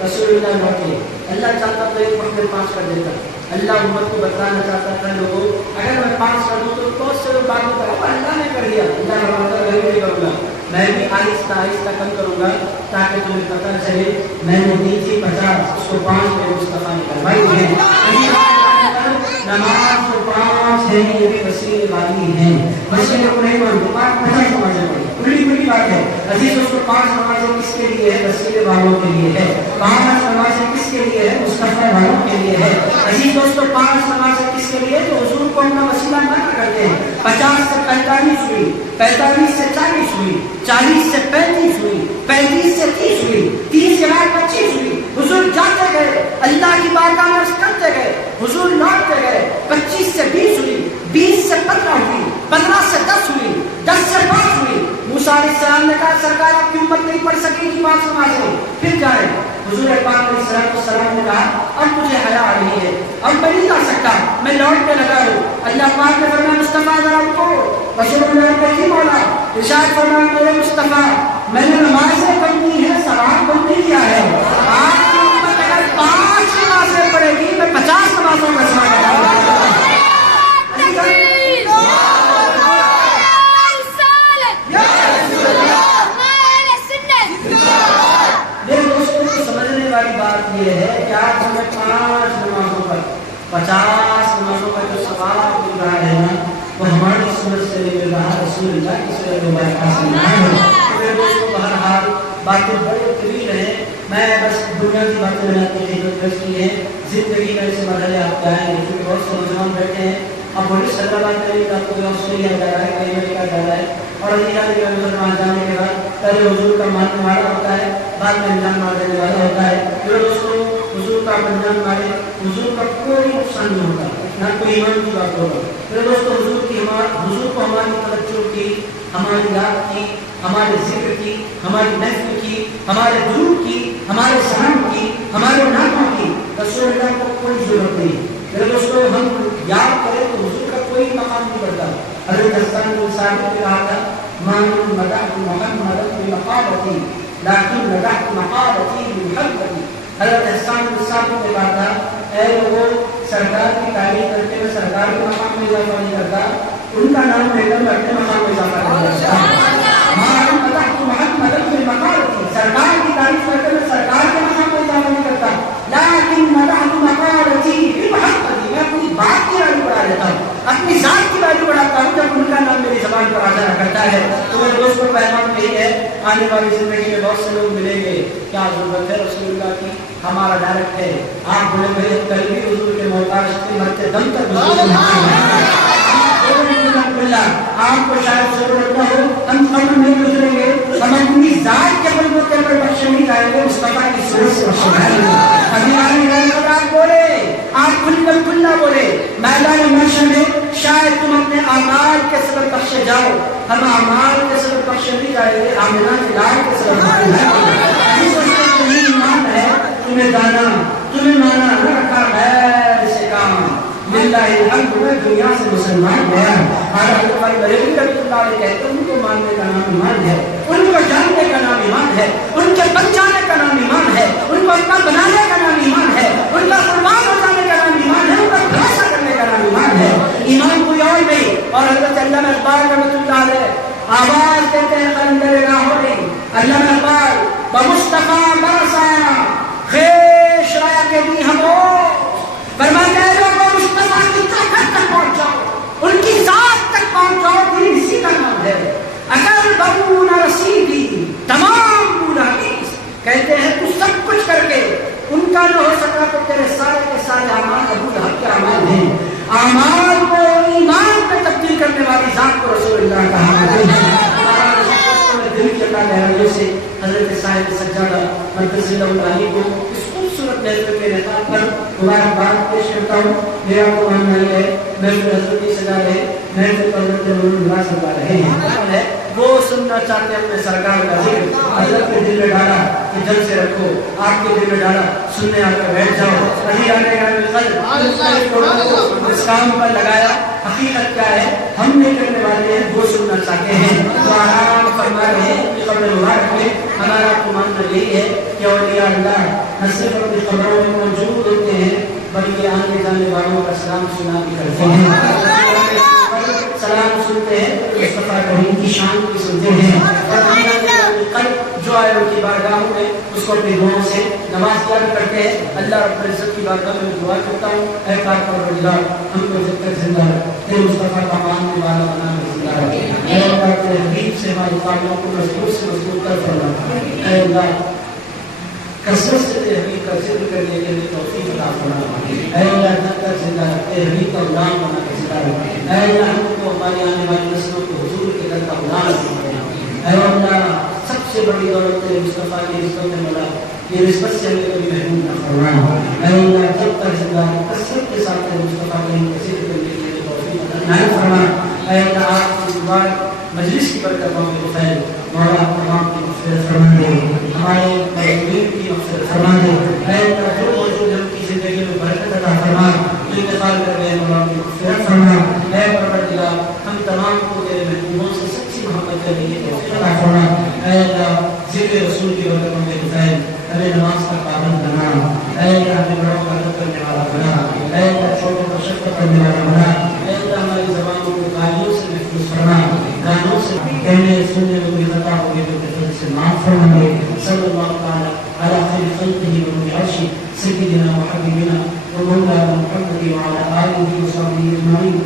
رسول اللہ لوٹے. اللہ چاہتا تو ایک وقت میں 5 کر دیتا. اللہ امت کو بتانا چاہتا تھا لوگوں اگر میں 5 کر دوں تو بہت سے لوگ بات ہوتا ہے اللہ نے کر دیا. اللہ فرماتا ہے میں نہیں کروں گا، میں بھی آہستہ آہستہ کم کروں گا تاکہ تمہیں پتہ چلے میں نے دی تھی 50 اس کو 5 میرے مصطفیٰ نے کروائی ہے. نماز تو 5 ہے یہ بھی وسیلے والی ہیں. وسیلے کو نہیں مانتے 50 نمازیں پڑھی بڑی بڑی بات ہے. عزیز اس کو 5 نمازیں کس کے لیے ہے؟ وسیلے والوں کے لیے ہے. 5 نمازیں کس کے لیے ہے؟ مصطفیٰ والوں کے لیے ہے. عزیز دوستو 5 نمازیں کس کے لیے؟ تو حضور کو اپنا وسیلہ نہ کرتے ہیں. 50 سے 45 ہوئی، 45 سے 40 ہوئی، 40 سے 35 ہوئی، 35 سے 30 ہوئی، 30 کے بعد 25 ہوئی. حضور جاتے گئے اللہ کی بارگاہ میں عرض کرتے گئے، حضور لوٹتے گئے. 25 سے 20 ہوئی، 20 سے 15 ہوئی، 15 سے 10 ہوئی، 10 سے 5 ہوئی. موسیٰ علیہ السلام نے کہا سرکار آپ کی امت نہیں پڑھ سکے گی 5 نمازیں، پھر جائے. حضور پاک علیہ السلام نے کہا اب مجھے حیا آ رہی ہے، اب میں نہیں جا سکتا، میں لوٹنے لگا ہوں. اللہ پاک نے فرمایا مصطفیٰ ذرا رکو. رسول اللہ نے کہا مولا ارشاد فرمایا میرے مصطفیٰ میں نے نمازیں پڑھنی ہے ثواب کم نہیں کیا ہے. آپ کی امت اگر 5 نمازیں پڑھے گی میں 50 نمازوں کا ثواب کروں گا. بات یہ ہے کہ آج ہمیں 5 نمازوں پر 50 نمازوں کا جو ثواب مل رہا ہے نا وہ ہماری سنت سے نہیں مل رہا، رسول اللہ کی سنت مبارکہ سے مل رہا ہے. میرے دوستوں بہرحال باتیں بڑے طویل ہیں، میں بس دنیا کی باتیں میں اپنی خدمت پیش کی ہیں. زندگی میں ایسے مرحلے آپ کے آئیں گے کیونکہ بہت سے نوجوان بیٹھے ہیں. اب بڑی سزا بات کریں گے آپ کو آسٹریلیا جا رہا ہے، کہیں امریکہ جا رہا ہے اور مسلمان جانے کے بعد پہلے حضور کا ماننے والا ہوتا ہے بعد میں انجام مار دینے والا ہوتا ہے. میرے دوستوں حضور کا انجام مارے حضور کا کوئی نقصان نہیں ہوتا، نہ کوئی ایمان کی بات ہوگا. میرے دوستوں حضور کو ہماری توجہ کی، ہماری یاد کی، ہمارے ذکر کی، ہماری محفل کی، ہمارے درود کی، ہمارے سلام کی، ہمارے نعتوں کی رسول اللہ کو کوئی ضرورت نہیں. میرے دوستوں ہم یاد کریں تو حضور کا کوئی مقام نہیں بڑھتا. حضرت حسن بن ثابت نے کہا تھا مان مدح محمد بمقالتی لیکن مدح مقالتی بمحبتی. حضرت حسن بن ثابت نے کہا تھا اے لوگوں سرکار کی تعریف کرتے میں سرکار کے مقام میں اضافہ نہیں کرتا، ان کا نام لے کر میں اپنے مقام میں اضافہ کرتا ہوں. مان مدح محمد بمقالتی، سرکار کی تعریف کرتے میں سرکار کے مقام میں اضافہ نہیں کرتا، لیکن مدح مقالتی بمحبتی، میں اپنی بات کی ویلیو بڑھا دیتا ہوں، اپنی ذات کی ویلیو بڑھاتا ہوں جب ان کا نام میری زبان پر آ جایا کرتا ہے. تو میرے دوستوں پیغام یہی ہے آنے والی زندگی میں بہت سے لوگ ملیں گے، کیا ضرورت ہے رسول اللہ کی ہمارا ڈائریکٹ ہے. آپ بولے بھائی کل بھی حضور کے محتاج تھے, مرتے دم تک آپ کو شاید ضرورت نہ ہو, ہم قبر نہیں گزریں گے, ہم اپنی ذات کے بلبوتے پر بخشے نہیں جائیں گے, مصطفیٰ کی صورت سے بخشے. آپ بولے, آپ کھلا بولے میدان محشر میں شاید تم اپنے اعمال کے سبب بخشے جاؤ, ہم اعمال کے سبب بخشے نہیں جائیں گے, آمنہ کے لال کے سبب بخشے جائیں گے. تمہیں ایمان ہے, تمہیں جانا, تمہیں مانا نہ رکھا غیر سے کام. للہ الحمد, میں دنیا سے مسلمان گیا. حضرت علی بریلوی رحمۃ اللہ علیہ کہتے ہیں ان کو ماننے کا نام ایمان ہے, ان کو جاننے کا نام ایمان ہے, ان کے بن جانے کا نام ایمان ہے, ان کو اپنا بنانے کا نام ایمان ہے, ان کا قربان ہو جانے کا نام ایمان ہے, ان کا بھروسہ کرنے کا نام ایمان ہے. ایمان کوئی اور نہیں. اور حضرت علامہ اقبال رحمۃ اللہ علیہ آواز دیتے ہیں قلندر راہوں میں, علامہ اقبال بمصطفیٰ برسا خیش رایا کے دی ہمو, فرماتے ہیں لوگوں مصطفیٰ کی طاقت تک پہنچ جاؤ, ان کی ذات تک پہنچ جاؤ, دین اسی کا نام ہے. اگر بمون رسیدی تمام پورا حدیث کہتے ہیں تو سب کچھ کر کے ان کا نہ ہو سکا تو تیرے سارے کے سارے اعمال ابو لہب کے اعمال ہیں. اعمال کو ایمان میں تبدیل کرنے والی ذات کو رسول اللہ کہا. دل کے اللہ سے حضرت صاحب سجادہ مقدس اللہ علیہ کو اس خوبصورت محفل کے نتاج پر مبارکباد پیش کرتا ہوں. میرا تو ماننا یہ ہے محفل حضرت کی سجا رہے, محفل پر حضرت اللہ سجا رہے ہیں. وہ سننا چاہتے ہیں اپنے سرکار کا ذکر, حضرت کے دل میں ڈالا کہ دل سے رکھو, آپ کے دل میں ڈالا سننے آ کر بیٹھ جاؤ. ابھی آنے کا اس کام پر لگایا, حقیقت کیا ہے ہم نہیں کرنے والے ہیں, وہ سننا چاہتے ہیں. تو آرام فرما رہے ہیں کہ قبر مبارک میں ہمارا تو ماننا یہی ہے کہ اولیاء اللہ نہ صرف اپنی قبروں میں موجود ہوتے ہیں بلکہ آنے جانے والوں کا سلام سنا بھی کرتے ہیں. سلام سنتے ہیں مصطفیٰ کریم کی شان کی سنتے ہیں, اور جو آئے ان کی بارگاہوں میں اس کو اپنے دعاؤں سے نواز دیا کرتے ہیں. اللہ رب العزت کی بارگاہ میں دعا کرتا ہوں, اے پاک پروردگار ہم کو جب تک زندہ رکھ, تیرے مصطفیٰ کا ماننے والا بنا کے زندہ رکھ. اے اللہ تیرے حبیب سے ہمارے تعلقوں کو مضبوط سے مضبوط کر فرما. اے اللہ کثرت سے تیرے حبیب کا ذکر کرنے کے لیے توفیق عطا فرما. اے اللہ جب تک زندہ رکھ, تیرے حبیب کا غلام بنا کے زندہ رکھ. اے اللہ ہم کو ہماری آنے والی نسلوں کو حضور کے در کا غلام بنا. اے اللہ سب سے بڑی دولت تیرے مصطفیٰ کی نسبت میں ملا, یہ نسبت سے ہمیں کبھی محروم نہ فرما. اے اللہ جب تک زندہ کثرت کے ساتھ تیرے مصطفیٰ کی ذکر کرنے کے لیے توفیق عطا فرما. اے اللہ آپ کی مبارک مجلس کی برکت میں خیر مولا تمام کی مغفرت فرما دے, ہمارے مظلومین کی مغفرت فرما دے. اے اللہ جو موجود ہے ان کی زندگی میں برکت عطا فرما, جو انتقال کر گئے مولا کی مغفرت فرما. اے پروردگار ہم تمام کو تیرے محبوبوں سے سچی محبت کرنے کی توفیق عطا فرما. اے اللہ ذکر رسول کی برکتوں میں خیر ہمیں نماز کا پابند بنا. اے اللہ ہمیں بڑوں کا ادب کرنے والا بنا. اے اللہ چھوٹوں کو شفقت کرنے والا بنا. اے اللہ ہماری زبانوں کو گالیوں سے محفوظ فرما, گانوں سے کہنے سننے میں کوئی خطا ہوگی تو کثرت سے معاف فرما دے. صلی اللہ تعالی علی خیر خلقہ و عرشہ سیدنا و حبیبنا و مولانا محمد و علی آلہ و صحبہ اجمعین.